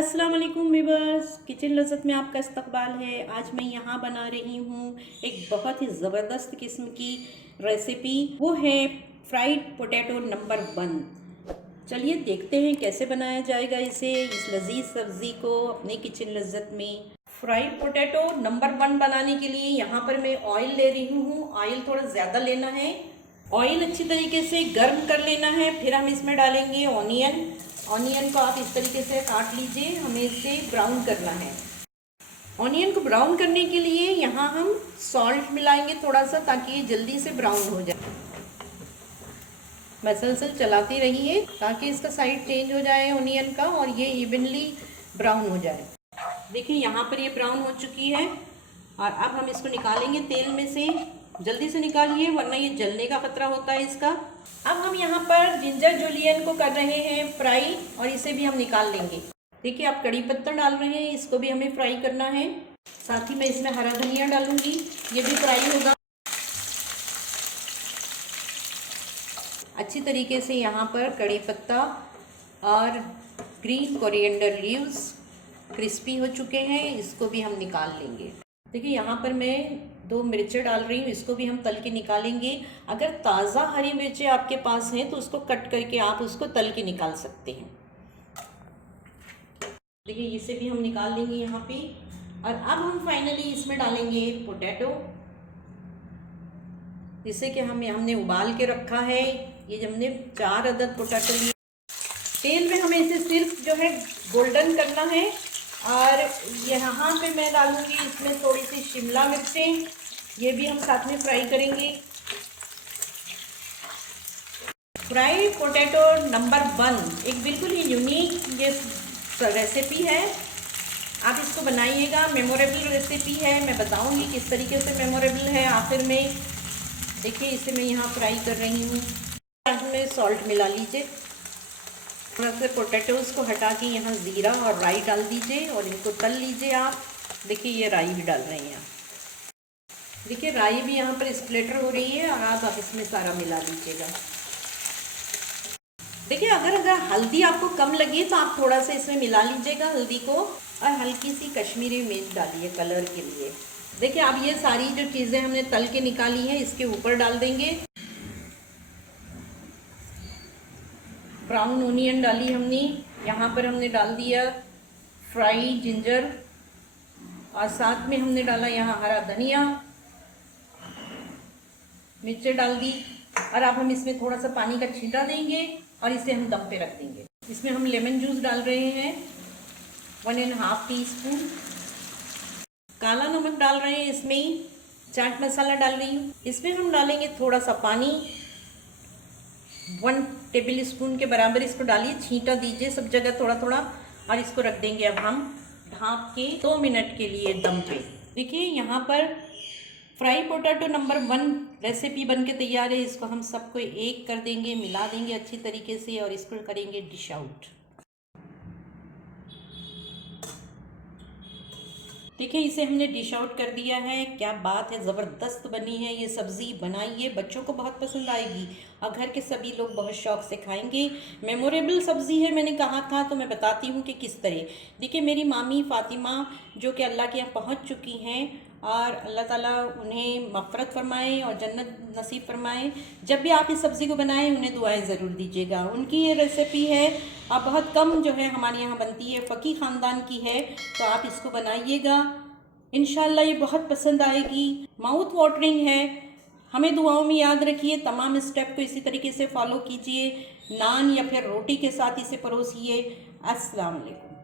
अस्सलाम वालेकुम viewers, kitchen लज़्ज़त में आपका इस्तकबाल है। आज मैं यहाँ बना रही हूँ एक बहुत ही ज़बरदस्त किस्म की रेसिपी। वो है फ्राइड पोटैटो नंबर 1। चलिए देखते हैं कैसे बनाया जाएगा इस लजीज सब्ज़ी को अपने किचन लज़्ज़त में। फ्राइड पोटैटो नंबर 1 बनाने के लिए यहाँ पर मैं ऑयल ले रही हूँ। ऑयल थोड़ा ज़्यादा लेना है। ऑयल अच्छी तरीके से गर्म कर लेना है। फिर हम इसमें डालेंगे ऑनियन को आप इस तरीके से काट लीजिए। हमें इसे ब्राउन करना है। ऑनियन को ब्राउन करने के लिए यहाँ हम सॉल्ट मिलाएंगे थोड़ा सा, ताकि ये जल्दी से ब्राउन हो जाए। मसलसल चलाते रहिए ताकि इसका साइड चेंज हो जाए ऑनियन का और ये इवनली ब्राउन हो जाए। देखिए यहाँ पर ये ब्राउन हो चुकी है और अब हम इसको निकालेंगे तेल में से। जल्दी से निकालिए वरना ये जलने का खतरा होता है इसका। अब हम यहाँ पर जिंजर जूलियन को कर रहे हैं फ्राई और इसे भी हम निकाल लेंगे। देखिए आप कड़ी पत्ता डाल रहे हैं, इसको भी हमें फ्राई करना है। साथ ही मैं इसमें हरा धनिया डालूंगी, ये भी फ्राई होगा अच्छी तरीके से। यहाँ पर कड़ी पत्ता और ग्रीन कोरिएंडर लीव्स क्रिस्पी हो चुके हैं, इसको भी हम निकाल लेंगे। देखिए यहाँ पर मैं 2 मिर्चें डाल रही हूँ, इसको भी हम तल के निकालेंगे। अगर ताज़ा हरी मिर्चें आपके पास हैं तो उसको कट करके आप उसको तल के निकाल सकते हैं। देखिए इसे भी हम निकाल लेंगे यहाँ पे। और अब हम फाइनली इसमें डालेंगे पोटैटो, जिसे कि हमने उबाल के रखा है। ये हमने 4 अदद पोटैटो लिए। तेल में हमें इसे सिर्फ जो है गोल्डन करना है। और यहाँ पे मैं डालूंगी इसमें थोड़ी सी शिमला मिर्चें, ये भी हम साथ में फ्राई करेंगे। फ्राइड पोटैटो नंबर 1 एक बिल्कुल ही यूनिक ये रेसिपी है। आप इसको बनाइएगा, मेमोरेबल रेसिपी है। मैं बताऊंगी किस तरीके से मेमोरेबल है आखिर में। देखिए इसे मैं यहाँ फ्राई कर रही हूँ। में सॉल्ट मिला लीजिए। थोड़ा सा पोटैटोज़ को हटा के यहाँ ज़ीरा और राई डाल दीजिए और इनको तल लीजिए आप। देखिए ये राई भी डाल रहे हैं यहाँ। देखिए राई भी यहाँ पर स्प्लेटर हो रही है और आप इसमें सारा मिला लीजिएगा। देखिए अगर हल्दी आपको कम लगे तो आप थोड़ा सा इसमें मिला लीजिएगा हल्दी को, और हल्की सी कश्मीरी मिर्च डालिए कलर के लिए। देखिए अब ये सारी जो चीज़ें हमने तल के निकाली हैं इसके ऊपर डाल देंगे। ब्राउन ओनियन डाली हमने, यहाँ पर हमने डाल दिया फ्राई जिंजर और साथ में हमने डाला यहाँ हरा धनिया, मिर्चें डाल दी। और अब हम इसमें थोड़ा सा पानी का छींटा देंगे और इसे हम दम पे रख देंगे। इसमें हम लेमन जूस डाल रहे हैं 1.5 टीस्पून। काला नमक डाल रहे हैं इसमें ही। चाट मसाला डाल रही हूँ। इसमें हम डालेंगे थोड़ा सा पानी, 1 टेबल स्पून के बराबर इसको डालिए। छींटा दीजिए सब जगह थोड़ा थोड़ा और इसको रख देंगे अब हम ढाँप के 2 मिनट के लिए दम पे। देखिए यहाँ पर फ्राई पोटैटो नंबर 1 रेसिपी बन के तैयार है। इसको हम सबको एक कर देंगे, मिला देंगे अच्छी तरीके से और इसको करेंगे डिश आउट। देखिए इसे हमने डिश आउट कर दिया है। क्या बात है, ज़बरदस्त बनी है ये सब्ज़ी। बनाइए, बच्चों को बहुत पसंद आएगी और घर के सभी लोग बहुत शौक़ से खाएंगे। मेमोरेबल सब्ज़ी है, मैंने कहा था तो मैं बताती हूँ कि किस तरह। देखिए मेरी मामी फ़ातिमा जो कि अल्लाह के यहाँ पहुँच चुकी हैं और अल्लाह ताला उन्हें मग़फ़रत फ़रमाए और जन्नत नसीब फ़रमाए। जब भी आप इस सब्ज़ी को बनाएं उन्हें दुआएं ज़रूर दीजिएगा। उनकी ये रेसिपी है और बहुत कम जो है हमारे यहाँ बनती है, फ़की ख़ानदान की है, तो आप इसको बनाइएगा। इंशाल्लाह ये बहुत पसंद आएगी। माउथ वाटरिंग है। हमें दुआओं में याद रखिए। तमाम स्टेप को इसी तरीके से फॉलो कीजिए। नान या फिर रोटी के साथ इसे परोसिए। अस्सलाम वालेकुम।